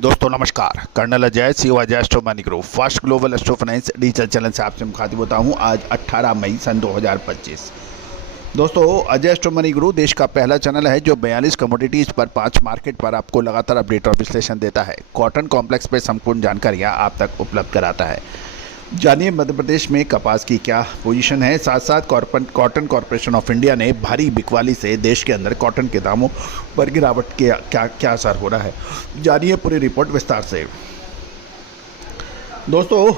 दोस्तों नमस्कार, colonel Ajay CO Ajay astro money group first global astro finance digital channel से आपसे मुखातिब होता हूं। आज 18 मई सन 2025। दोस्तों, अजय एस्ट्रो मनी ग्रुप देश का पहला चैनल है जो 42 कमोडिटीज़ पर 5 मार्केट पर आपको लगातार अपडेट और विश्लेषण देता है। कॉटन कॉम्प्लेक्स पर संपूर्ण जानकारियाँ आप तक उपलब्ध कराता है। जानिए मध्य प्रदेश में कपास की क्या पोजीशन है। साथ साथ कॉटन कॉरपोरेशन ऑफ इंडिया ने भारी बिकवाली से देश के अंदर कॉटन के दामों पर गिरावट के क्या असर हो रहा है, जानिए पूरी रिपोर्ट विस्तार से। दोस्तों,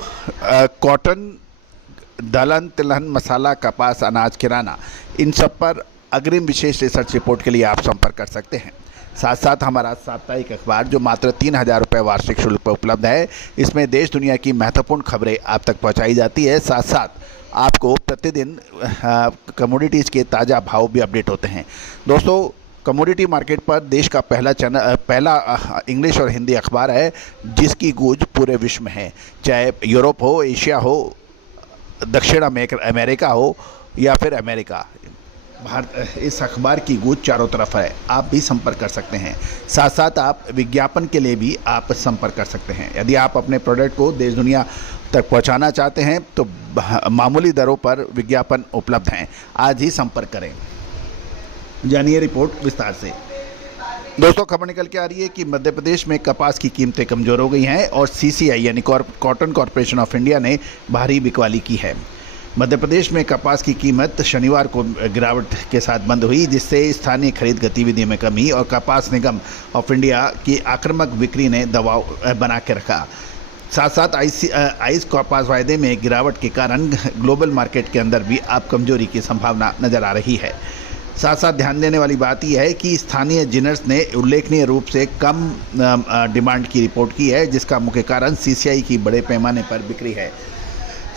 कॉटन, दलहन, तिलहन, मसाला, कपास, अनाज, किराना, इन सब पर अग्रिम विशेष रिसर्च रिपोर्ट के लिए आप संपर्क कर सकते हैं। साथ साथ हमारा साप्ताहिक अखबार जो मात्र 3,000 रुपये वार्षिक शुल्क पर उपलब्ध है, इसमें देश दुनिया की महत्वपूर्ण खबरें आप तक पहुंचाई जाती है। साथ साथ आपको प्रतिदिन कमोडिटीज़ के ताज़ा भाव भी अपडेट होते हैं। दोस्तों, कमोडिटी मार्केट पर देश का पहला इंग्लिश और हिंदी अखबार है जिसकी गूंज पूरे विश्व में है, चाहे यूरोप हो, एशिया हो, दक्षिण अमेरिका हो या फिर अमेरिका। भारत, इस अखबार की गूंज चारों तरफ है। आप भी संपर्क कर सकते हैं। साथ साथ आप विज्ञापन के लिए भी आप संपर्क कर सकते हैं। यदि आप अपने प्रोडक्ट को देश दुनिया तक पहुंचाना चाहते हैं तो मामूली दरों पर विज्ञापन उपलब्ध हैं। आज ही संपर्क करें। जानिए रिपोर्ट विस्तार से। दोस्तों, खबर निकल के आ रही है कि मध्य प्रदेश में कपास की कीमतें कमज़ोर हो गई हैं और CCI यानी कॉटन कॉरपोरेशन ऑफ इंडिया ने भारी बिकवाली की है। मध्य प्रदेश में कपास की कीमत शनिवार को गिरावट के साथ बंद हुई, जिससे स्थानीय खरीद गतिविधि में कमी और कपास निगम ऑफ इंडिया की आक्रामक बिक्री ने दबाव बना के रखा। साथ साथ आइस कपास वायदे में गिरावट के कारण ग्लोबल मार्केट के अंदर भी अब कमजोरी की संभावना नज़र आ रही है। साथ साथ ध्यान देने वाली बात यह है कि स्थानीय जिनर्स ने उल्लेखनीय रूप से कम डिमांड की रिपोर्ट की है, जिसका मुख्य कारण CCI की बड़े पैमाने पर बिक्री है।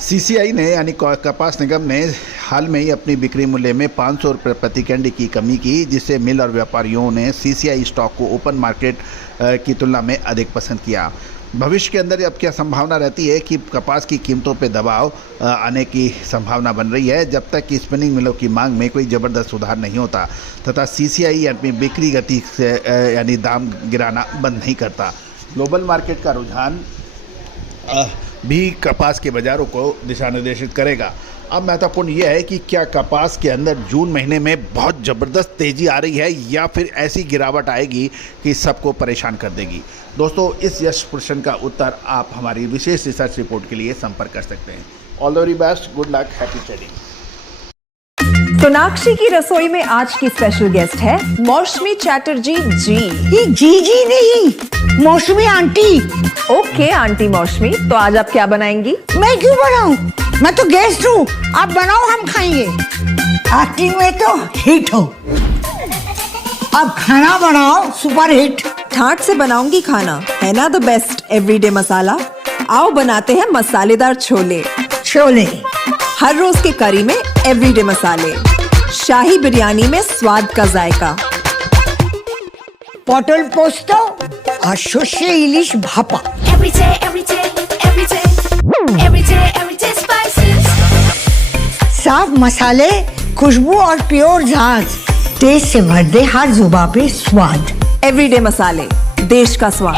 CCI ने यानी कपास निगम ने हाल में ही अपनी बिक्री मूल्य में 500 रुपये प्रति कैंडी की कमी की, जिससे मिल और व्यापारियों ने CCI स्टॉक को ओपन मार्केट की तुलना में अधिक पसंद किया। भविष्य के अंदर अब क्या संभावना रहती है कि कपास की कीमतों पर दबाव आने की संभावना बन रही है, जब तक कि स्पिनिंग मिलों की मांग में कोई ज़बरदस्त सुधार नहीं होता तथा CCI अपनी बिक्री गति से यानी दाम गिराना बंद नहीं करता। ग्लोबल मार्केट का रुझान भी कपास के बाज़ारों को दिशा निर्देशित करेगा। अब महत्वपूर्ण यह है कि क्या कपास के अंदर जून महीने में बहुत ज़बरदस्त तेज़ी आ रही है या फिर ऐसी गिरावट आएगी कि सबको परेशान कर देगी। दोस्तों, इस यश प्रश्न का उत्तर आप हमारी विशेष रिसर्च रिपोर्ट के लिए संपर्क कर सकते हैं। All the very best, good luck, happy trading. Sonakshi की रसोई में आज की स्पेशल गेस्ट है मौसमी चैटर्जी जी। ये जी नहीं, मौसमी आंटी। ओके आंटी मौसमी, तो आज आप क्या बनाएंगी? मैं क्यों बनाऊं? मैं तो गेस्ट हूँ, आप बनाओ, हम खाएंगे। एक्टिंग में तो हिट हो, अब खाना बनाओ सुपर हिट। ठाट से बनाऊंगी खाना, है ना द बेस्ट एवरीडे मसाला। आओ बनाते हैं मसालेदार छोले। छोले हर रोज के करी में एवरीडे मसाले, शाही बिरयानी में स्वाद का जायका। पटल पोस्तो और शोषे इलिश भापा। साफ मसाले, खुशबू और प्योर झांझ, टेस्ट से भर दे हर जुबान पे स्वाद। एवरीडे मसाले, देश का स्वाद।